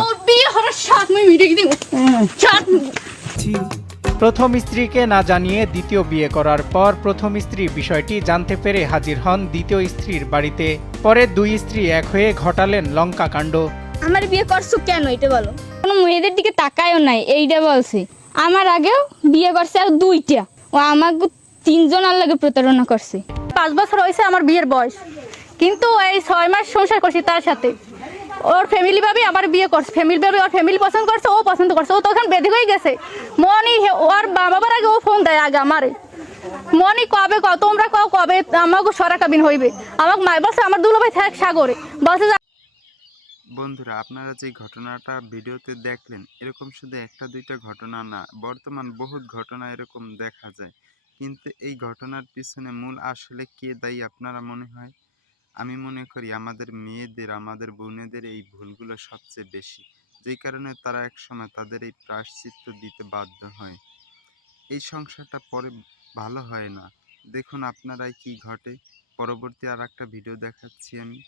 ওর বিয়ে হওয়ার 7 মাস মিটে গিয়ে প্রথম স্ত্রীকে না জানিয়ে দ্বিতীয় বিয়ে করার পর প্রথম স্ত্রী বিষয়টি জানতে পেরে হাজির হন দ্বিতীয় স্ত্রীর বাড়িতে। পরে দুই স্ত্রী এক হয়ে ঘটালেন লঙ্কা কাণ্ড। আমার বিয়ে করছো কেন এটা বলো? কোনো মেয়েদের দিকে তাকায়ও নাই, এইটা বলছে। আমার আগেও বিয়ে করছে আর 2টা, ও আমাকে 3জন আর লাগে প্রতারণা করছে। 5 বছর হয়েছে আমার বিয়ের বয়স, কিন্তু এই 6 মাস সংসার করছি তার সাথে। ওর ফ্যামিলি ভাবে আমার বিয়ে করছে, ফ্যামিলি ভাবে ওর ফ্যামিলি পছন্দ করছে, ও পছন্দ করছে। ও তখন বেঁধে হয়ে গেছে। মনি ওর বাবার আগে ও ফোন দেয় আগে আমারে, মনি কবে তোমরা কবে আমাকে সরা কাবিন হইবে। আমাকে মাই বলছে আমার দুলাভাই থাক সাগরে, বলছে বন্ধুরা, আপনারা যে ঘটনাটা ভিডিওতে দেখলেন, এরকম শুধু একটা দুইটা ঘটনা না, বর্তমান বহুত ঘটনা এরকম দেখা যায়। কিন্তু এই ঘটনার পিছনে মূল আসলে কে দায়ী আপনারা মনে হয়? আমি মনে করি আমাদের মেয়েদের, আমাদের বোনেদের এই ভুলগুলো সবচেয়ে বেশি, যেই কারণে তারা একসময় তাদের এই প্রায়শ্চিত্ত দিতে বাধ্য হয়। এই সংসারটা পরে ভালো হয় না। দেখুন আপনারাই কি ঘটে। পরবর্তী আর একটা ভিডিও দেখাচ্ছি আমি।